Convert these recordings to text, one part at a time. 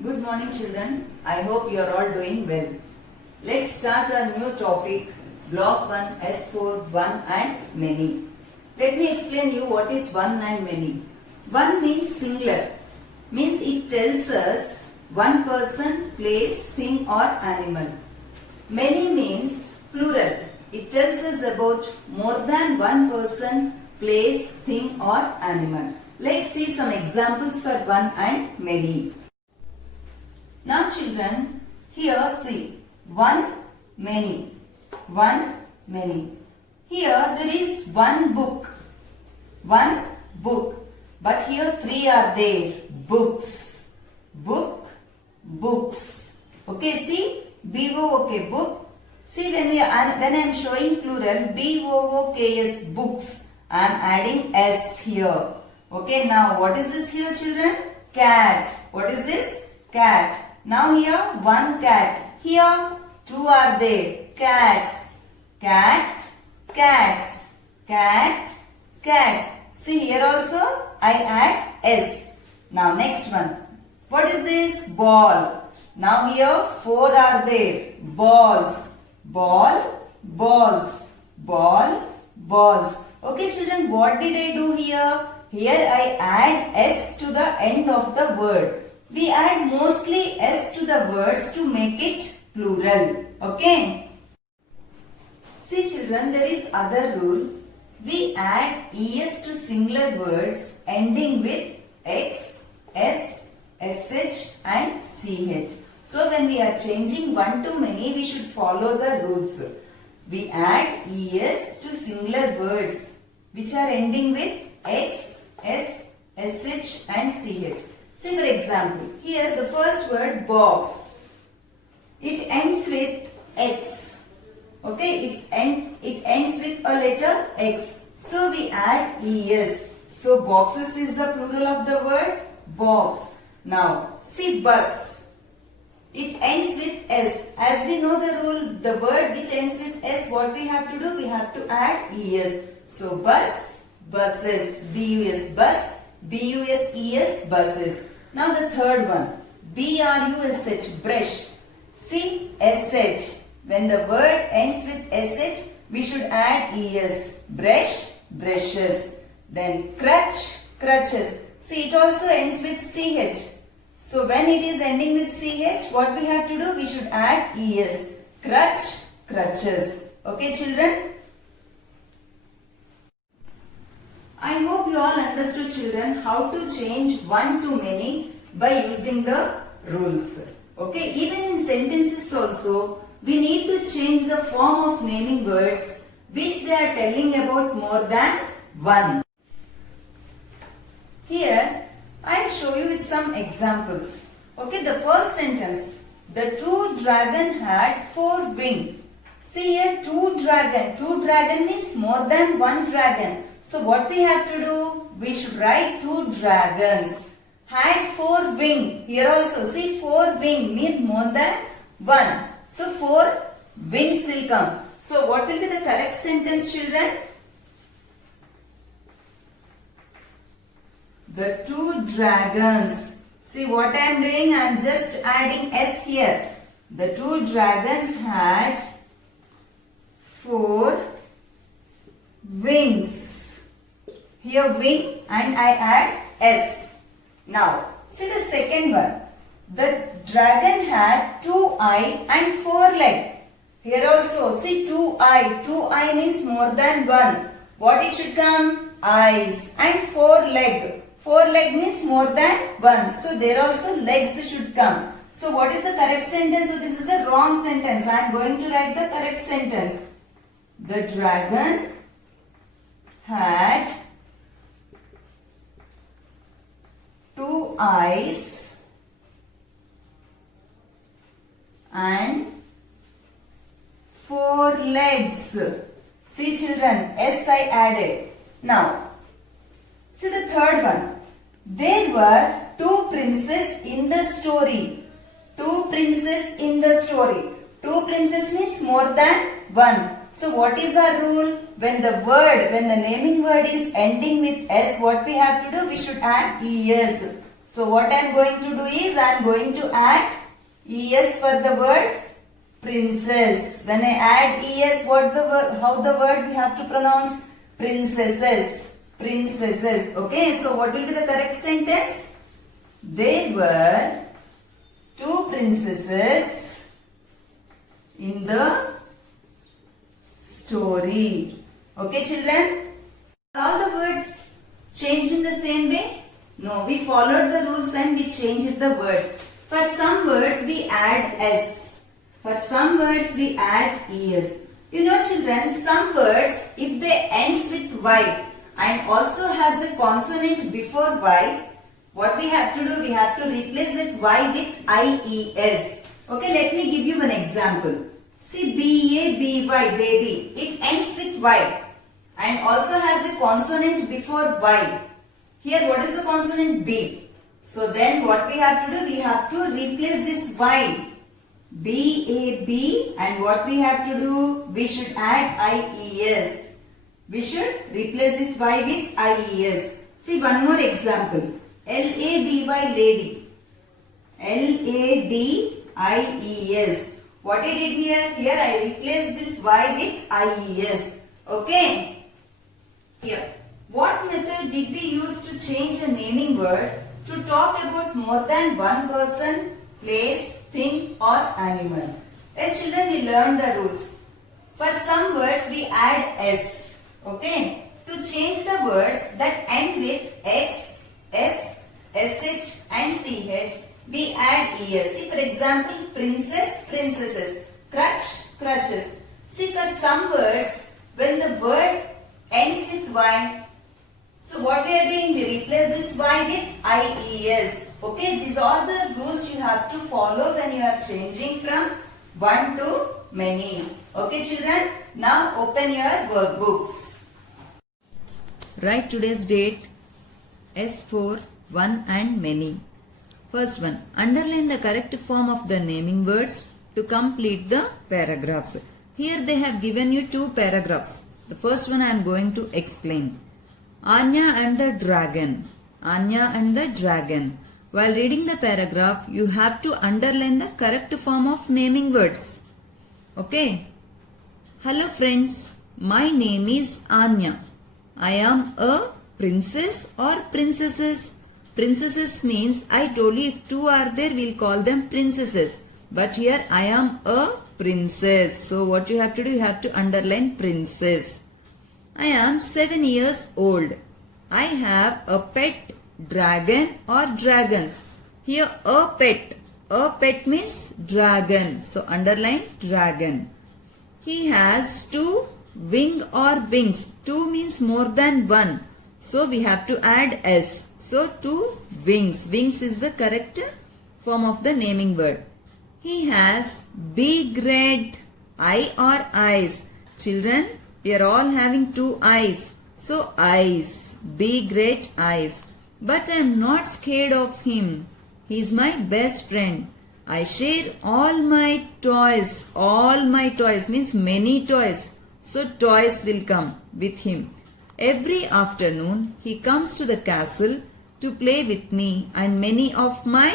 Good morning children. I hope you are all doing well. Let's start our new topic, Block 1, S4, 1 and many. Let me explain you what is 1 and many. 1 means singular, means it tells us one person, place, thing or animal. Many means plural. It tells us about more than one person, place, thing or animal. Let's see some examples for 1 and many. Now children, here see, 1, many, 1, many. Here there is one book, but here 3 are there, books, book, books. Okay, see, B-O-O-K, book. See, when I am showing plural, B-O-O-K-S, books, I am adding S here. Okay, now what is this here children? Cat. What is this? Cat. Now here one cat. Here 2 are there. Cats. Cat. Cats. Cat. Cats. See here also I add S. Now next one. What is this? Ball. Now here 4 are there. Balls. Ball. Balls. Ball. Balls. Okay children, what did I do here? Here I add S to the end of the word. We add mostly S to the words to make it plural. Okay. See children, there is other rule. We add ES to singular words ending with X, S, SH and CH. So when we are changing one to many, we should follow the rules. We add ES to singular words which are ending with X, S, SH and CH. See for example, here the first word box, it ends with X, okay, it ends with a letter X, so we add ES, so boxes is the plural of the word box. Now see bus, it ends with S, as we know the rule, the word which ends with S, what we have to do, we have to add ES, so bus, buses, B-U-S, bus, B-U-S-E-S, buses. Now the third one, B-R-U-S-H, brush. See, S-H. When the word ends with S-H, we should add E-S. Brush, brushes. Then crutch, crutches. See, it also ends with C-H. So when it is ending with C-H, what we have to do? We should add E-S. Crutch, crutches. Okay, children? I hope you all understood children how to change one to many by using the rules. Okay, even in sentences also we need to change the form of naming words which they are telling about more than one. Here I will show you with some examples. Okay, the first sentence, the 2 dragon had 4 wings. See here 2 dragon means more than one dragon. So what we have to do? We should write 2 dragons. Had 4 wings. Here also see 4 wings means more than 1. So 4 wings will come. So what will be the correct sentence children? The 2 dragons. See what I am doing? I am just adding S here. The 2 dragons had 4 wings. Here wing and I add S. Now see the second one. The dragon had 2 eyes and 4 legs. Here also see 2 eyes. 2 eyes means more than one. What it should come? Eyes and 4 legs. 4 legs means more than one. So there also legs should come. So what is the correct sentence? So this is a wrong sentence. I am going to write the correct sentence. The dragon had 2 eyes and 4 legs. See children, S I added. Now, see the third one. There were 2 princes in the story. 2 princes in the story. 2 princes means more than one. So what is our rule? When the naming word is ending with S, what we have to do? We should add ES. So what I am going to do is I am going to add es for the word princess. When I add es, how the word we have to pronounce? Princesses. Princesses. Okay, so what will be the correct sentence? There were 2 princesses in the story. Okay, children? All the words changed in the same way? No, we followed the rules and we changed the words. For some words we add s. For some words we add es. You know, children, some words, if they ends with y and also has a consonant before y, what we have to do? We have to replace that y with ies. Okay, let me give you one example. See, B-A-B-Y, baby. It ends with y and also has a consonant before y. Here, what is the consonant? B. So then what we have to do? We have to replace this y. B-A-B, and what we have to do? We should add ies. We should replace this y with ies. See, one more example. L-A-D-Y, lady. L-A-D-I-E-S. What I did here? Here I replaced this y with ies. Okay. Here. What method did we use to change a naming word to talk about more than one person, place, thing or animal? As children, we learned the rules. For some words we add s. Okay. To change the words that end with x, s, sh and ch, we add es. See, for example, princess, princesses, crutch, crutches. See, for some words, when the word ends with y, so what we are doing? We replace this y with ies. Okay, these are the rules you have to follow when you are changing from one to many. Okay, children, now open your workbooks. Write today's date, S4, one and many. First one, underline the correct form of the naming words to complete the paragraphs. Here they have given you 2 paragraphs. The first one I am going to explain. Anya and the dragon. Anya and the dragon. While reading the paragraph, you have to underline the correct form of naming words. Okay. Hello friends, my name is Anya. I am a princess or princesses. Princesses means, I told you if 2 are there, we'll call them princesses. But here I am a princess. So what you have to do, you have to underline princess. I am 7 years old. I have a pet dragon or dragons. Here a pet means dragon. So underline dragon. He has 2 wing or wings. 2 means more than 1. So we have to add s. So 2 wings. Wings is the correct form of the naming word. He has big red eye or eyes. Children, we are all having 2 eyes. So eyes. Big red eyes. But I am not scared of him. He is my best friend. I share all my toys. All my toys means many toys. So toys will come with him. Every afternoon he comes to the castle to play with me and many of my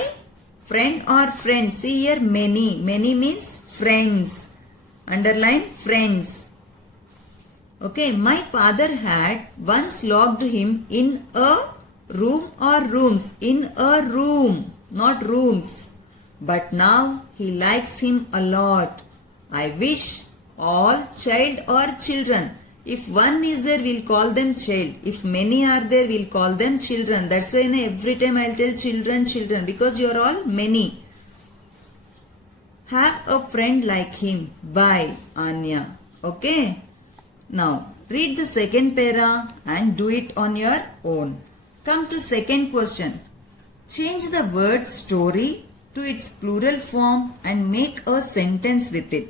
friend or friends. See here many. Many means friends. Underline friends. Okay, my father had once locked him in a room or rooms. In a room, not rooms. But now he likes him a lot. I wish all child or children. If one is there, we'll call them child. If many are there, we'll call them children. That's why every time I'll tell children, children. Because you're all many. Have a friend like him. By Anya. Okay. Now, read the second para and do it on your own. Come to second question. Change the word story to its plural form and make a sentence with it.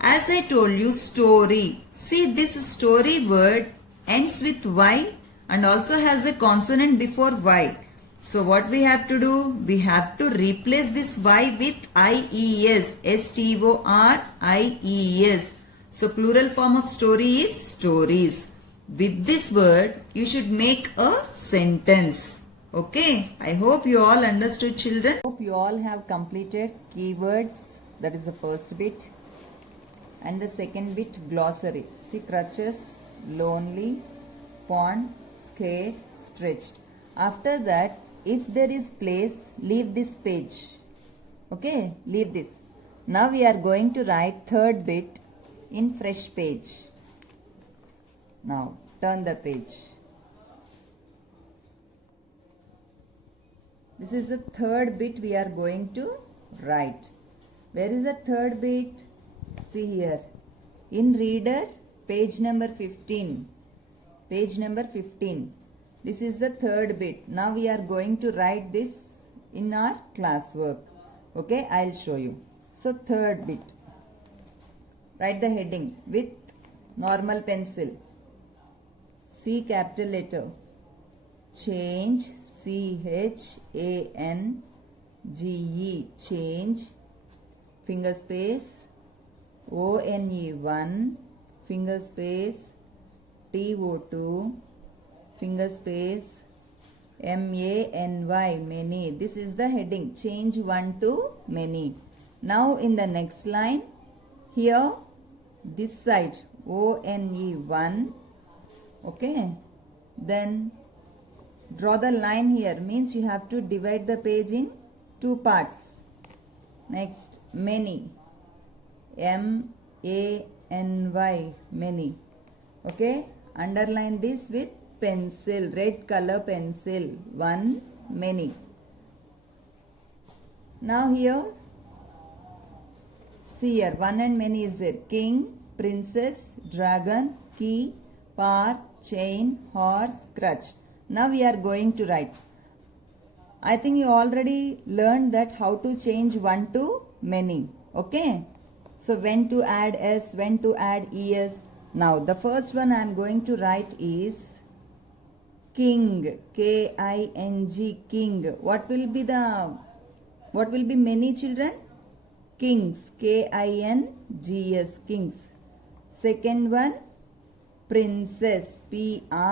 As I told you, story. See, this story word ends with Y and also has a consonant before Y. So what we have to do? We have to replace this Y with IES. S-T-O-R-I-E-S. So plural form of story is stories. With this word, you should make a sentence. Okay, I hope you all understood, children. Hope you all have completed keywords. That is the first bit. And the second bit, glossary. See, crutches, lonely, pond, scared, stretched. After that, if there is place, leave this page. Okay, leave this. Now we are going to write third bit in fresh page. Now turn the page. This is the third bit we are going to write. Where is the third bit? See here. In reader, page number 15. Page number 15. This is the third bit. Now we are going to write this in our classwork. Okay, I'll show you. So third bit. Write the heading with normal pencil. C capital letter. Change. C-H-A-N-G-E. Change. Finger space. O-N-E 1. Finger space. T-O 2. Finger space. M-A-N-Y. Many. This is the heading. Change one to many. Now in the next line. Here. This side. O-N-E 1. Okay. Then draw the line here. Means you have to divide the page in two parts. Next. Many. M-A-N-Y. Many. Okay. Underline this with pencil. Red color pencil. One. Many. Now here. See here. One and many is there. King. Princess. Dragon. Key. Par. Chain. Horse. Crutch. Now we are going to write. I think you already learned that how to change one to many. Okay. So when to add S, when to add ES. Now the first one I am going to write is king. K-I-N-G. King. What will be many, children? Kings. K-I-N-G-S. Kings. Second one. Princess. P-R-I-N-C-E-S-S.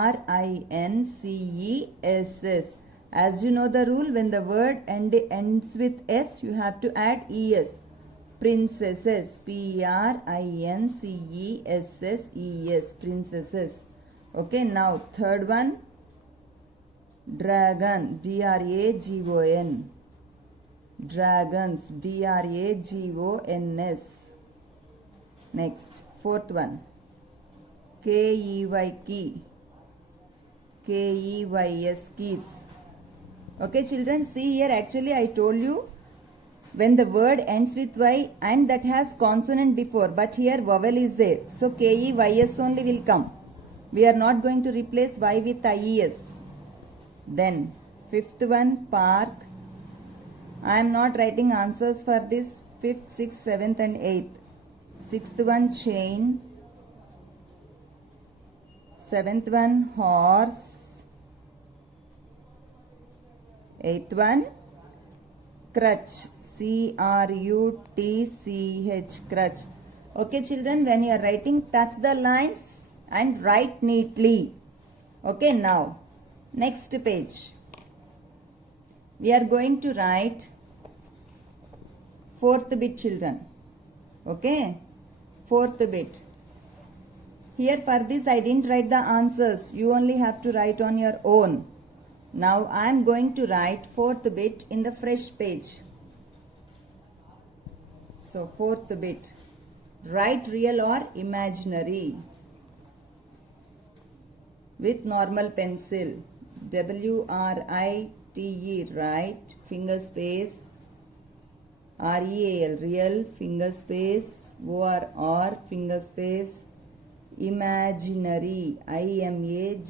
As you know the rule, when the word ends with S, you have to add ES. Princesses. P-R-I-N-C-E-S-S-E-S. Princesses. Okay, now third one. Dragon. D-R-A-G-O-N. Dragons. D-R-A-G-O-N-S. Next, fourth one. K-E-Y. Key. K-E-Y-S. Keys. Okay, children, see here. Actually, I told you when the word ends with Y and that has consonant before, but here vowel is there. So K-E-Y-S only will come. We are not going to replace Y with I-E-S. Then, fifth one, park. I am not writing answers for this. Fifth, sixth, seventh and eighth. Sixth one, chain. Seventh one, horse. Eighth one, crutch. C-R-U-T-C-H. Crutch. Okay, children, when you are writing, touch the lines and write neatly. Okay, now, next page. We are going to write fourth bit, children. Okay, fourth bit. Here for this I didn't write the answers. You only have to write on your own. Now I am going to write fourth bit in the fresh page. So fourth bit. Write real or imaginary with normal pencil. W-R-I-T-E. Write. Finger space. R-E-A-L. Real. Finger space. O-R-R. Finger space. Imaginary. I-M-A-G-I-N-A-R-Y.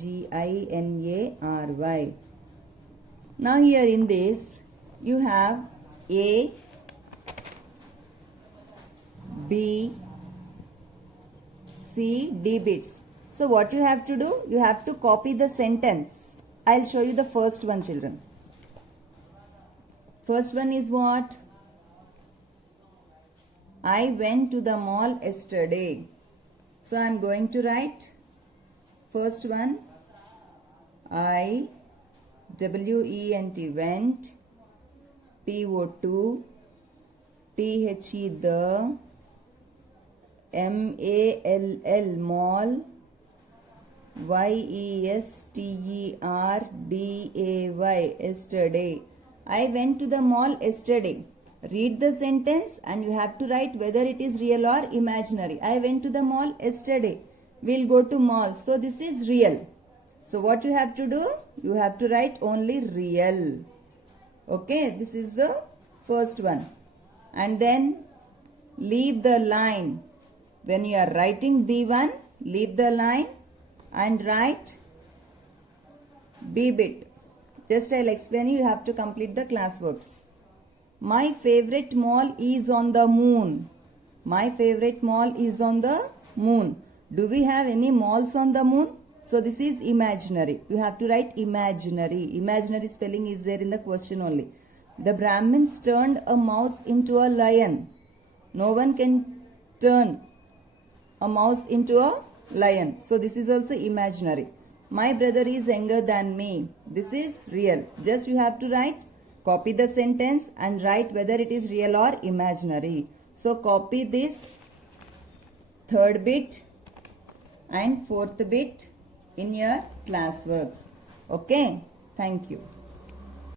Now here in this you have A, B, C, D bits. So what you have to do? You have to copy the sentence. I'll show you the first one, children. First one is what? I went to the mall yesterday. So I am going to write first one. I WENT went, PO2, THE the, MALL mall, YESTERDAY yesterday. I went to the mall yesterday. Read the sentence and you have to write whether it is real or imaginary. I went to the mall yesterday. We'll go to mall. So this is real. So what you have to do? You have to write only real. Okay, this is the first one. And then leave the line. When you are writing B1, leave the line and write B bit. Just I'll explain you have to complete the classworks. My favorite mall is on the moon. My favorite mall is on the moon. Do we have any malls on the moon? So this is imaginary. You have to write imaginary. Imaginary spelling is there in the question only. The Brahmins turned a mouse into a lion. No one can turn a mouse into a lion. So this is also imaginary. My brother is younger than me. This is real. Just you have to write, copy the sentence and write whether it is real or imaginary. So copy this third bit and fourth bit in your classworks. Okay. Thank you.